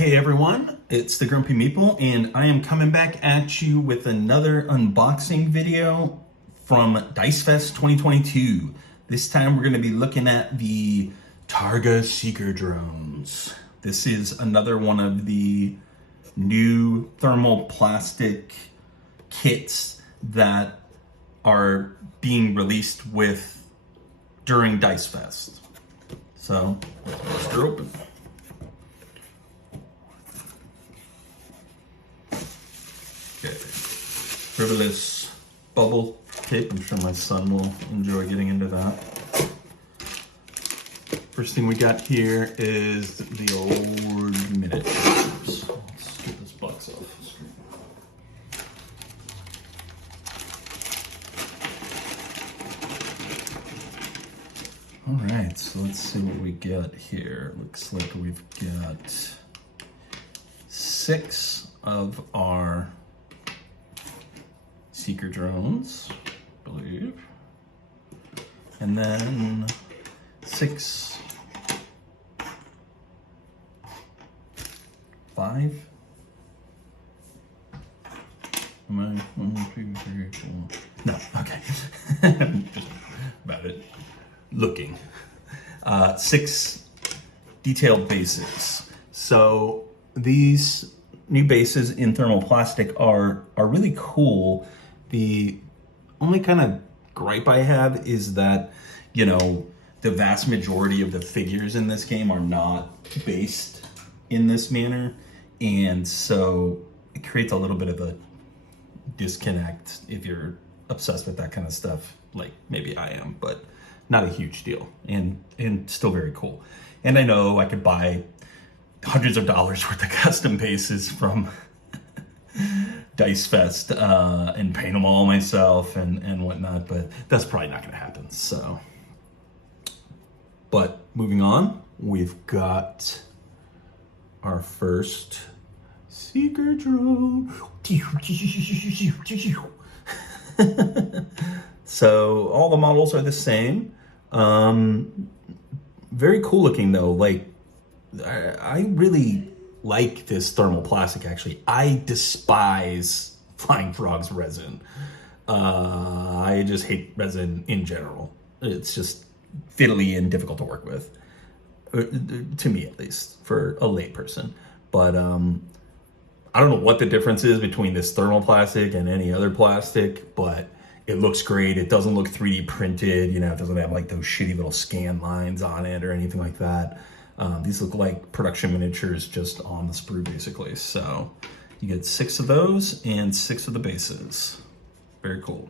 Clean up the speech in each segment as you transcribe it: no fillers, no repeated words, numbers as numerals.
Hey everyone, it's the Grumpy Meeple, and I am coming back at you with another unboxing video from DiceFest 2022. This time we're going to be looking at the Targa Seeker drones. This is another one of the new thermal plastic kits that are being released during DiceFest. So let's get open. Okay, frivolous bubble tape. I'm sure my son will enjoy getting into that. First thing we got here is the old miniatures. Let's get this box off the screen. All right, so let's see what we got here. Looks like we've got 6 of our Seeker drones, I believe. And then 5. Am I 1, 2, 3, 4? No, okay. Just about it. Looking. 6 detailed bases. So these new bases in thermal plastic are really cool. The only kind of gripe I have is that, you know, the vast majority of the figures in this game are not based in this manner. And so it creates a little bit of a disconnect if you're obsessed with that kind of stuff, like maybe I am, but not a huge deal, and still very cool. And I know I could buy hundreds of dollars worth of custom bases from DiceFest and paint them all myself and whatnot, but that's probably not going to happen. So, but moving on, we've got our first Seeker drone. So all the models are the same. Very cool looking though. Like, I really like this thermal plastic, actually. I despise Flying Frog's resin. I just hate resin in general. It's just fiddly and difficult to work with, to me at least, for a layperson. But I don't know what the difference is between this thermal plastic and any other plastic, but it looks great. It doesn't look 3D printed, you know, it doesn't have like those shitty little scan lines on it or anything like that. These look like production miniatures just on the sprue, basically. So you get 6 of those and 6 of the bases. Very cool.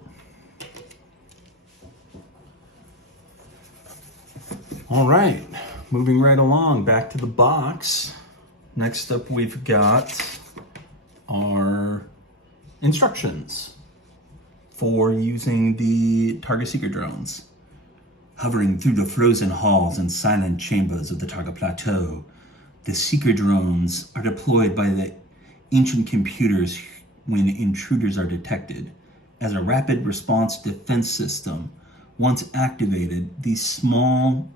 All right, moving right along, back to the box. Next up, we've got our instructions for using the Targa Seeker drones. Hovering through the frozen halls and silent chambers of the Targa Plateau, the Seeker drones are deployed by the ancient computers when intruders are detected. As a rapid response defense system, once activated, these small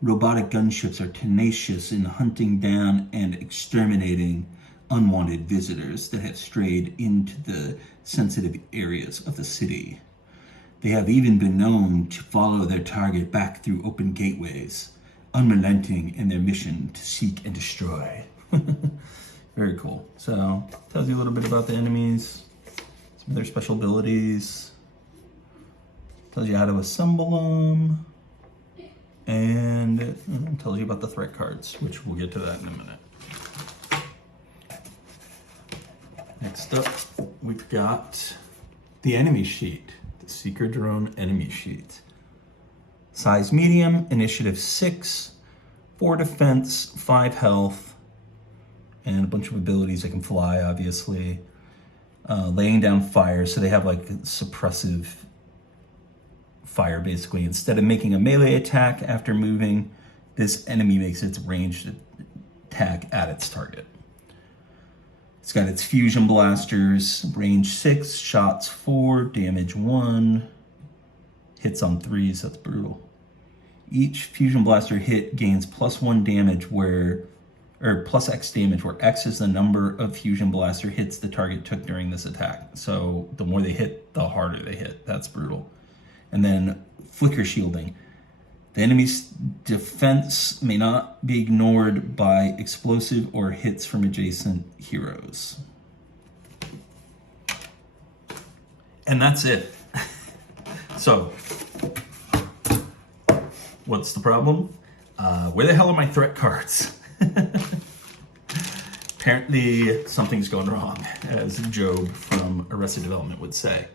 robotic gunships are tenacious in hunting down and exterminating unwanted visitors that have strayed into the sensitive areas of the city. They have even been known to follow their target back through open gateways, unrelenting in their mission to seek and destroy. Very cool. So, tells you a little bit about the enemies, some of their special abilities, tells you how to assemble them, and it tells you about the threat cards, which we'll get to that in a minute. Next up, we've got the enemy sheet. Seeker drone enemy sheet. Size medium, initiative 6, 4 defense, 5 health, and a bunch of abilities. They can fly, obviously. Laying down fire, so they have like suppressive fire, basically. Instead of making a melee attack after moving, this enemy makes its ranged attack at its target. It's got its fusion blasters, range 6, shots 4, damage 1, hits on 3s, that's brutal. Each fusion blaster hit gains +1 damage where or plus X damage, where X is the number of fusion blaster hits the target took during this attack. So the more they hit, the harder they hit. That's brutal. And then flicker shielding. The enemy's defense may not be ignored by explosive or hits from adjacent heroes. And that's it. So, what's the problem? Where the hell are my threat cards? Apparently, something's gone wrong, as Job from Arrested Development would say.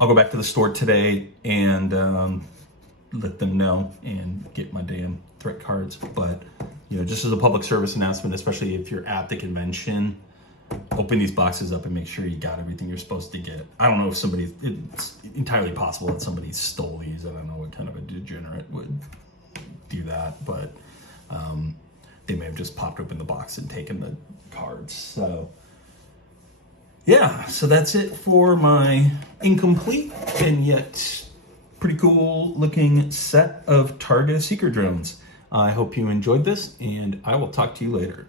I'll go back to the store today and let them know and get my damn threat cards. But, you know, just as a public service announcement, especially if you're at the convention, open these boxes up and make sure you got everything you're supposed to get. I don't know if it's entirely possible that somebody stole these. I don't know what kind of a degenerate would do that, but they may have just popped open the box and taken the cards. So yeah, so that's it for my incomplete and yet pretty cool looking set of Targa Seeker drones. I hope you enjoyed this, and I will talk to you later.